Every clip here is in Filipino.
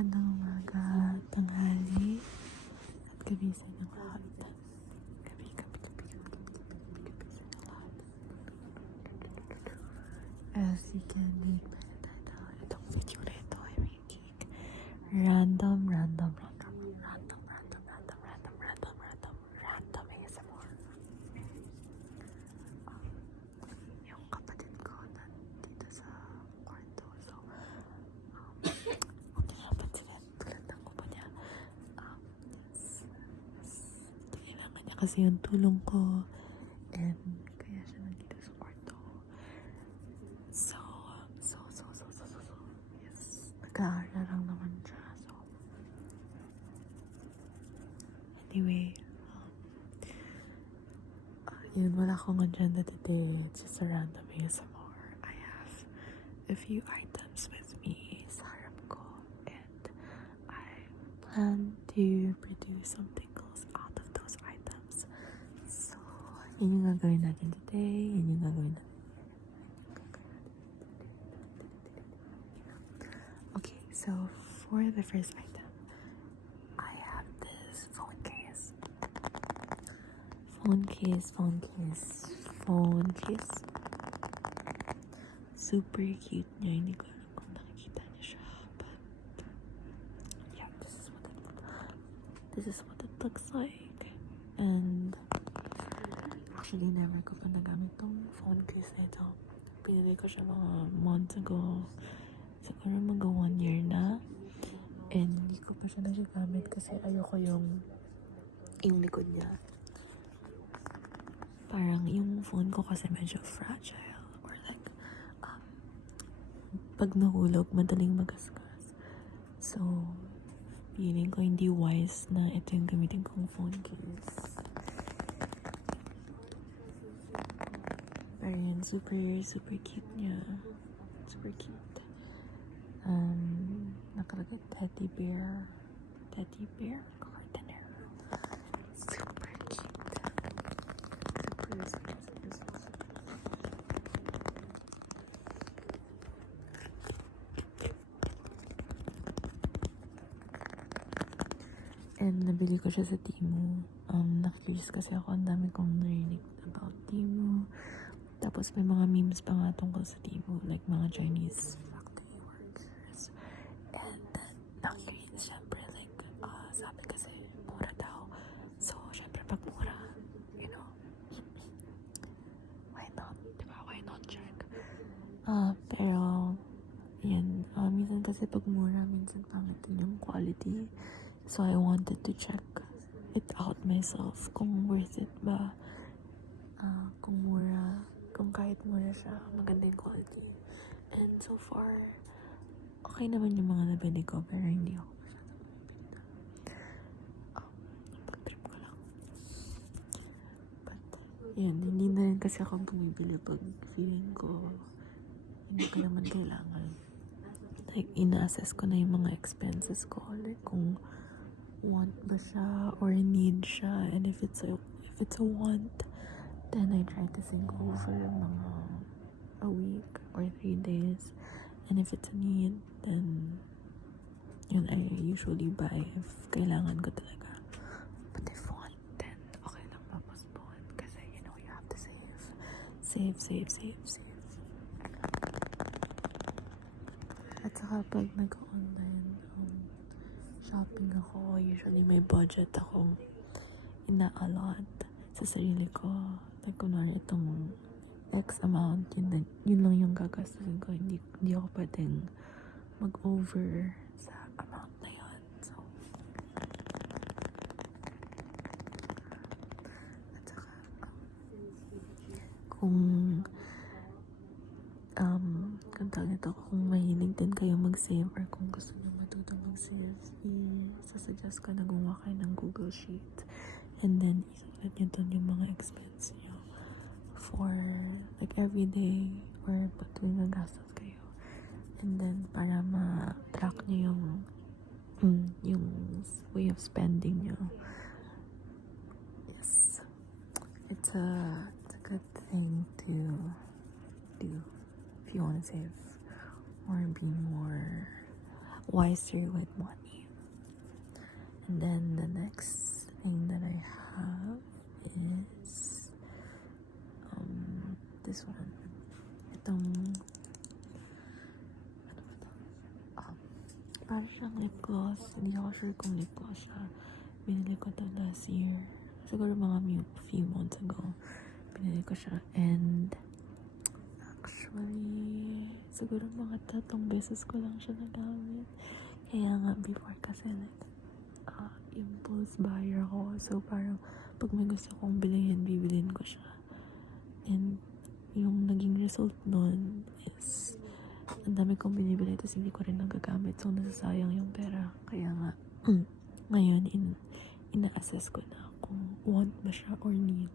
Magandang umaga, tanghali, at gabi sa inyong lahat. Gabi sa inyong lahat. As you can read by the title, itong video na ito ay making random ASMR. Yung kapatid ko nandito sa kwarto, so huwag niya napansin tulad ng kubo niya. Kailangan niya kasi yung tulong ko, and kaya siya nandito sa kwarto. So yes, nag-aaral lang naman siya. So anyway, yun, wala akong agenda today. It's just a random ASMR. I have a few items with me sa harap ko, and I plan to produce some tingles out of those items. So, yun yung gagawin natin today. Yun yung gagawin natin. Okay, so for the first item, I have this phone case. Phone case. Super cute niya. Hindi ko alam kung nakikita niya siya. But, yeah, this is what it looks like. And, actually, never ko pa nagamit tong phone case na ito. Pinili ko siya mga months ago. Siguro mga 1 year na. And, hindi ko pa siya nagagamit kasi ayoko yung likod niya. Parang yung phone ko kasi medyo fragile, or like, pag nahulog, madaling magasgas. So, feeling ko hindi wise na ito yung gamitin kong phone case. Pero yun, super cute niya. Super cute. Nakalagay teddy bear gardener. Super cute. And nabili ko siya sa Temu. Na-curious kasi ako, ang dami kong narinig about Temu. Tapos may mga memes pa nga tungkol sa Temu, like mga Chinese factory workers. And then, na-curious syempre, like, sabi kasi mura daw. So, syempre pag mura, you know, why not? Diba? Why not check? Pero, yan, minsan kasi pag mura, minsan pangit din yung quality. So, I wanted to check it out myself kung worth it ba. Kung mura, kung kahit mura siya, maganda yung quality. And so far, okay naman yung mga nabili ko, pero hindi ako masyadong bumibili. Pag-trip ko lang. But, yun, hindi na rin kasi ako bumibili pag feeling ko hindi ko naman kailangan. Like, ina-assess ko na yung mga expenses ko. Like, kung want ba siya or need siya, and if it's a want, then I try to think over mga a week or 3 days, and if it's a need, then yun, I usually buy if kailangan ko talaga. But if want, then okay lang ma-postpone kasi you know, you have to save. At saka pag nag-online shopping ako, usually may budget akong ina-allot sa sarili ko. Like, kunwari itong X amount, yun lang yung gagastusin ko. Hindi ako pwedeng mag-over sa amount na yun. So, at saka, kung tawag ito, kung mahilig din kayo mag-save or kung gusto nyo matuto mag-save, i-suggest ko na gumawa kayo ng Google Sheet, and then isulat nyo doon yung mga expense nyo for like everyday or tuwing nagastos kayo, and then para ma-track nyo yung way of spending nyo. Yes, it's a good thing to do if you want to save or be more wiser with money. And then the next thing that I have is this one. Itong ano ba to? Parang siyang lip gloss. Hindi ako sure kung lip gloss siya. Binili ko to last year. Siguro mga few months ago. Binili ko siya. And actually, siguro mga 3 beses ko lang siya nagamit. Kaya nga before kasi like, impulse buyer ako. So parang pag may gusto kong bilhin, bibilhin ko siya. And yung naging result nun is ang dami kong binibili tapos hindi ko rin nagagamit. So nasasayang yung pera. Kaya nga ngayon ina-assess ko na kung want ba siya or need.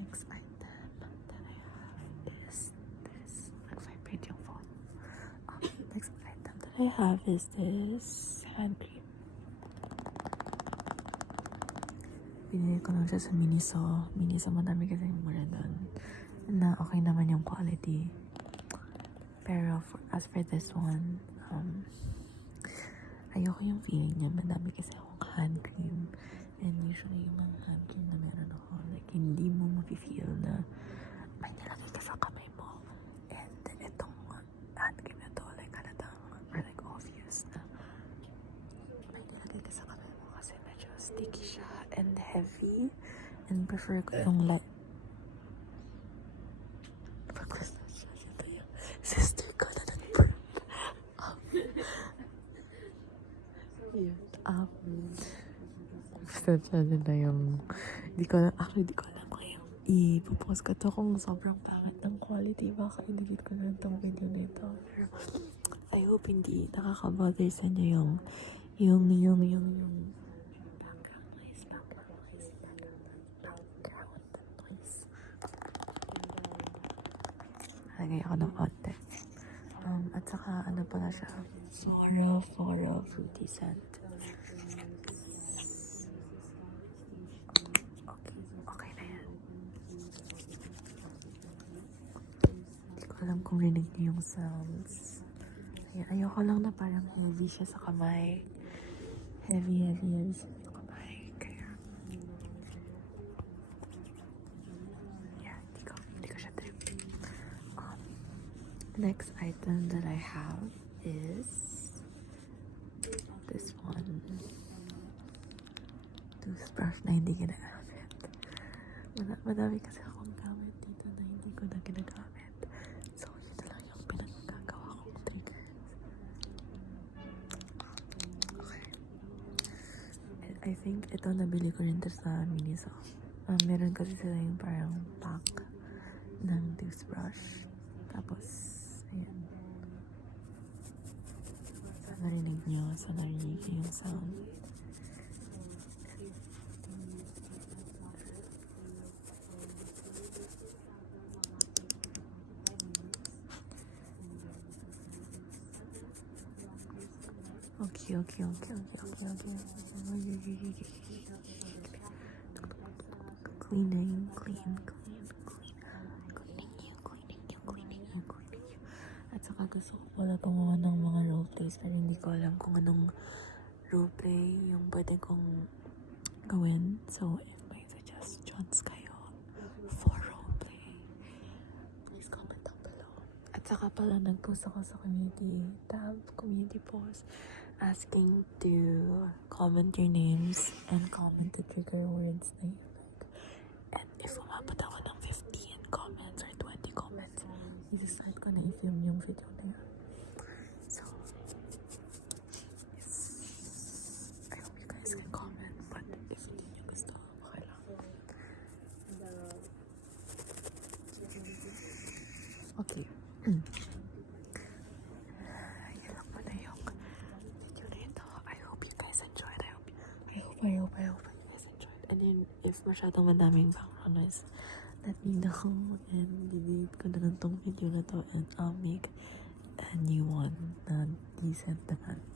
Next item that I have is this. Nag-vibrate yung phone. Next item that I have is this hand cream. Binili ko lang siya sa Miniso. Miniso, madami kasi yung mura doon. Na okay naman yung quality. Pero as for this one, ayoko yung feeling niya. Madami kasi akong hand cream. And usually yung mga hand cream na meron ako, like hindi mo mafe-feel na may nilagay ka sa kamay mo. And itong hand cream na to, like halatang or like obvious na may nilagay ka sa kamay mo kasi medyo sticky siya and heavy. And prefer ko yung light. Ito yung sister ko na nag-burp. Sadya na yung di ko alam kung yung ipopost ko to kung sobrang pangit ng quality. Baka i-delete ko na itong video na ito. Pero I hope hindi nakaka-bother sa inyo yung background noise. Lagay ako ng konti. At saka ano pala siya, Flora fruity scent. Okay na yan. Hindi ko alam kung rinig niyo yung sounds. Ayoko lang na parang heavy siya sa kamay. Heavy sa kamay. Kaya hindi ko siya trip. Next item that I have is this one. Toothbrush na hindi ginagamit. Madami kasi akong gamit dito na hindi ko na ginagamit. So, yun na lang yung pinagkagawa kong triggers. Okay. I think ito nabili ko rin to sa Miniso. Meron kasi sila yung parang pack ng toothbrush. Tapos, ayan. Sana narinig nyo yung sound. Okay. Cleaning you. At saka gusto ko pala gumawa ng mga roleplays pero hindi ko alam kung anong roleplay yung pwede kong gawin. So, if may suggestions kayo for roleplay, please comment down below. At saka pala nag-post ako sa community tab, community post, asking to comment your names and comment the trigger words na you like. And if umabot ako ng 15 comments or 20 comments, i-decide ko na i-film yung video na yun. So, yes. I hope you guys can comment, but if hindi nyo gusto, okay lang. Okay. Yun lang muna yung video na ito. I hope you guys enjoyed. I hope you guys enjoyed. And then, if masyadong madaming background noise, let me know and delete ko na lang tong video na to and I'll make a new one na decent naman.